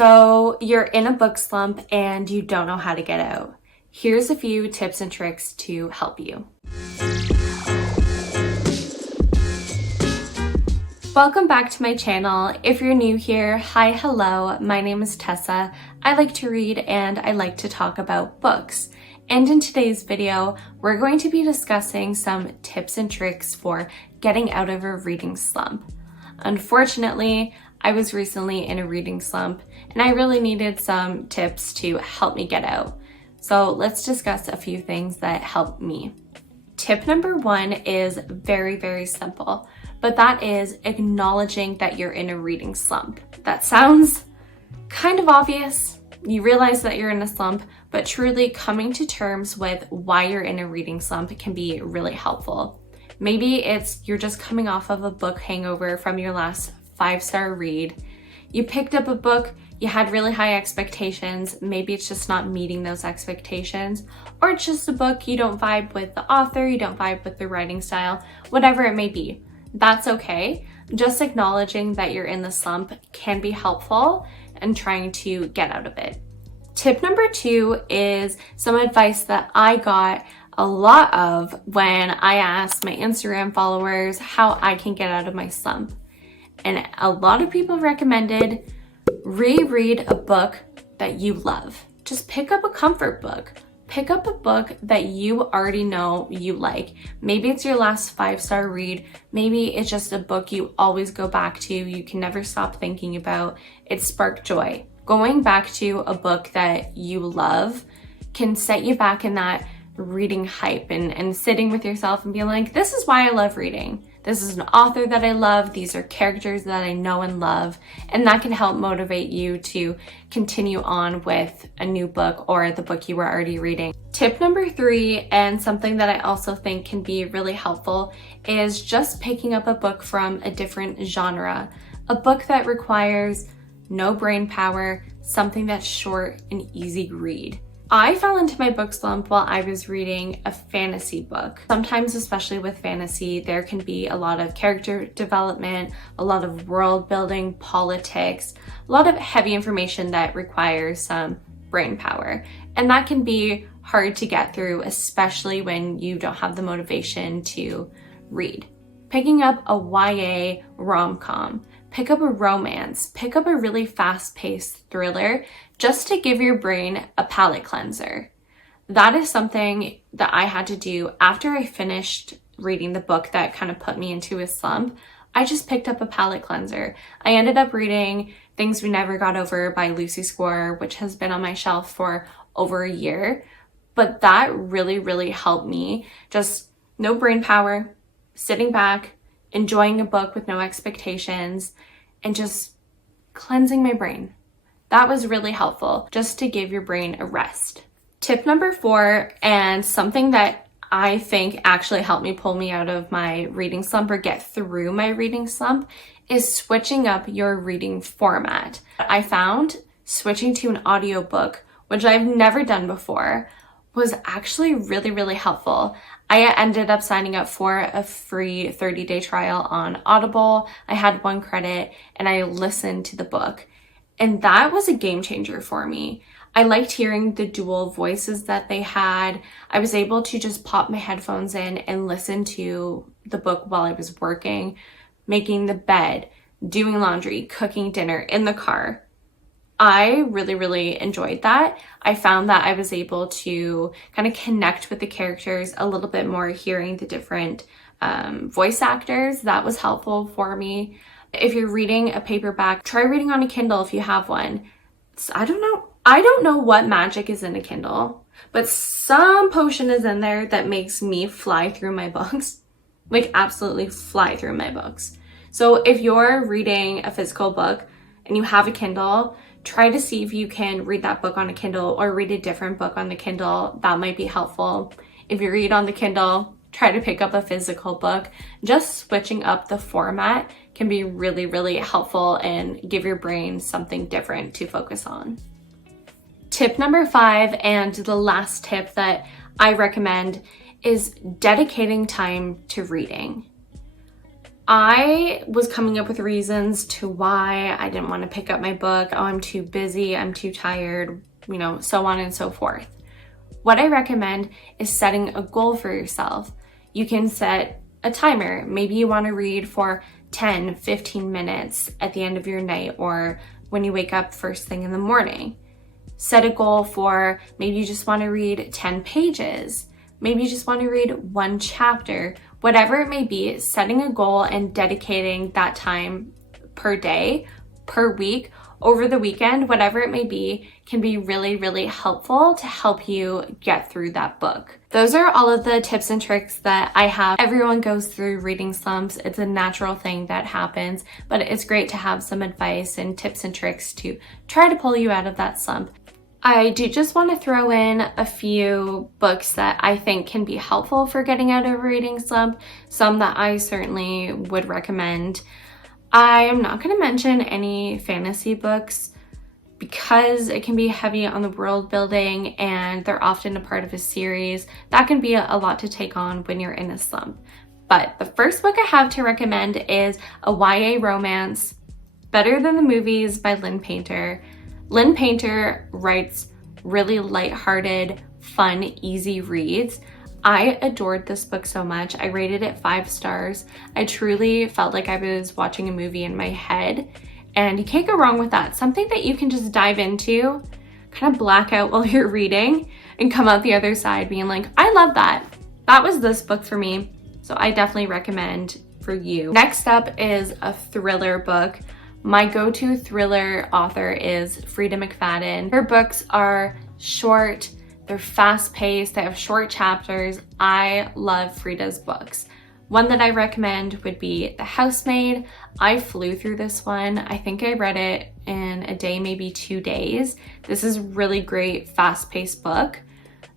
So you're in a book slump and you don't know how to get out. Here's a few tips and tricks to help you. Welcome back to my channel. If you're new here, hi, hello, my name is Tessa. I like to read and I like to talk about books. And in today's video, we're going to be discussing some tips and tricks for getting out of a reading slump. Unfortunately, I was recently in a reading slump and I really needed some tips to help me get out. So let's discuss a few things that helped me. Tip number one is very, very simple, but that is acknowledging that you're in a reading slump. That sounds kind of obvious. You realize that you're in a slump, but truly coming to terms with why you're in a reading slump can be really helpful. Maybe it's you're just coming off of a book hangover from your last 5-star read. You picked up a book, you had really high expectations, maybe it's just not meeting those expectations, or it's just a book you don't vibe with the author, you don't vibe with the writing style, whatever it may be. That's okay. Just acknowledging that you're in the slump can be helpful and trying to get out of it. Tip number two is some advice that I got a lot of when I asked my Instagram followers how I can get out of my slump. And a lot of people recommended reread a book that you love. Just pick up a comfort book. Pick up a book that you already know you like. Maybe it's your last 5-star read. Maybe it's just a book you always go back to, you can never stop thinking about. It sparked joy. Going back to a book that you love can set you back in that reading hype and sitting with yourself and being like, this is why I love reading. This is an author that I love. These are characters that I know and love. And that can help motivate you to continue on with a new book or the book you were already reading. Tip number three, and something that I also think can be really helpful, is just picking up a book from a different genre. A book that requires no brain power, something that's short and easy to read. I fell into my book slump while I was reading a fantasy book. Sometimes, especially with fantasy, there can be a lot of character development, a lot of world building, politics, a lot of heavy information that requires some brain power. And that can be hard to get through, especially when you don't have the motivation to read. Picking up a YA rom-com, pick up a romance, pick up a really fast-paced thriller just to give your brain a palate cleanser. That is something that I had to do after I finished reading the book that kind of put me into a slump. I just picked up a palate cleanser. I ended up reading Things We Never Got Over by Lucy Score, which has been on my shelf for over a year. But that really, really helped me. Just no brain power, sitting back, enjoying a book with no expectations, and just cleansing my brain. That was really helpful, just to give your brain a rest. Tip number four, and something that I think actually helped me pull me out of my reading slump or get through my reading slump, is switching up your reading format. I found switching to an audiobook, which I've never done before, was actually really, really helpful. I ended up signing up for a free 30-day trial on Audible. I had 1 credit and I listened to the book. And that was a game changer for me. I liked hearing the dual voices that they had. I was able to just pop my headphones in and listen to the book while I was working, making the bed, doing laundry, cooking dinner in the car. I really, really enjoyed that. I found that I was able to kind of connect with the characters a little bit more, hearing the different voice actors. That was helpful for me. If you're reading a paperback, try reading on a Kindle if you have one. I don't know what magic is in a Kindle, but some potion is in there that makes me fly through my books, like absolutely fly through my books. So if you're reading a physical book and you have a Kindle, try to see if you can read that book on a Kindle or read a different book on the Kindle. That might be helpful. If you read on the Kindle, try to pick up a physical book. Just switching up the format can be really, really helpful and give your brain something different to focus on. Tip number 5, and the last tip that I recommend, is dedicating time to reading. I was coming up with reasons to why I didn't want to pick up my book. Oh, I'm too busy, I'm too tired, you know, so on and so forth. What I recommend is setting a goal for yourself. You can set a timer. Maybe you want to read for 10, 15 minutes at the end of your night or when you wake up first thing in the morning. Set a goal for maybe you just want to read 10 pages. Maybe you just want to read one chapter. Whatever it may be, setting a goal and dedicating that time per day, per week, over the weekend, whatever it may be, can be really, really helpful to help you get through that book. Those are all of the tips and tricks that I have. Everyone goes through reading slumps. It's a natural thing that happens, but it's great to have some advice and tips and tricks to try to pull you out of that slump. I do just want to throw in a few books that I think can be helpful for getting out of a reading slump, some that I certainly would recommend. I am not going to mention any fantasy books because it can be heavy on the world building and they're often a part of a series. That can be a lot to take on when you're in a slump. But the first book I have to recommend is a YA romance, Better Than the Movies by Lynn Painter. Lynn Painter writes really lighthearted, fun, easy reads. I adored this book so much. I rated it 5 stars. I truly felt like I was watching a movie in my head, and you can't go wrong with that. Something that you can just dive into, kind of black out while you're reading, and come out the other side being like, I love that. That was this book for me, so I definitely recommend for you. Next up is a thriller book. My go-to thriller author is Frida McFadden. Her books are short, they're fast-paced, they have short chapters. I love Frida's books. One that I recommend would be The Housemaid. I flew through this one. I think I read it in a day, maybe 2 days. This is a really great, fast-paced book.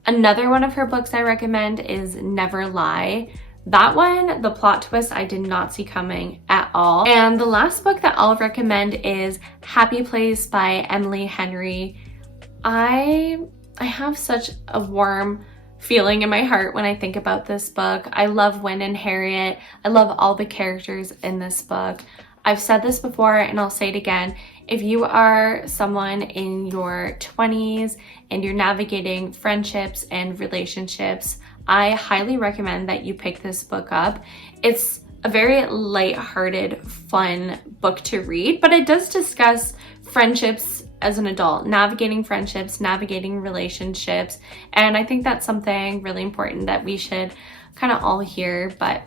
Another one of her books I recommend is Never Lie. That one, the plot twist I did not see coming at all. And the last book that I'll recommend is Happy Place by Emily Henry. I have such a warm feeling in my heart when I think about this book. I love Wynne and Harriet. I love all the characters in this book. I've said this before and I'll say it again. If you are someone in your 20s and you're navigating friendships and relationships, I highly recommend that you pick this book up. It's a very light-hearted, fun book to read, but it does discuss friendships as an adult, navigating friendships, navigating relationships, and I think that's something really important that we should kind of all hear. But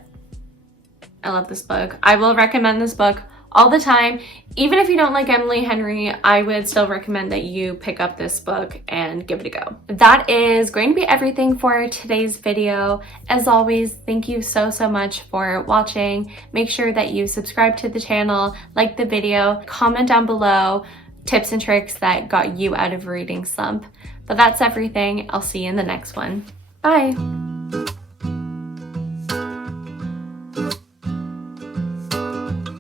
I love this book. I will recommend this book all the time. Even if you don't like Emily Henry, I would still recommend that you pick up this book and give it a go. That is going to be everything for today's video. As always, thank you so much for watching. Make sure that you subscribe to the channel, like the video, comment down below tips and tricks that got you out of a reading slump. But that's everything. I'll see you in the next one. Bye.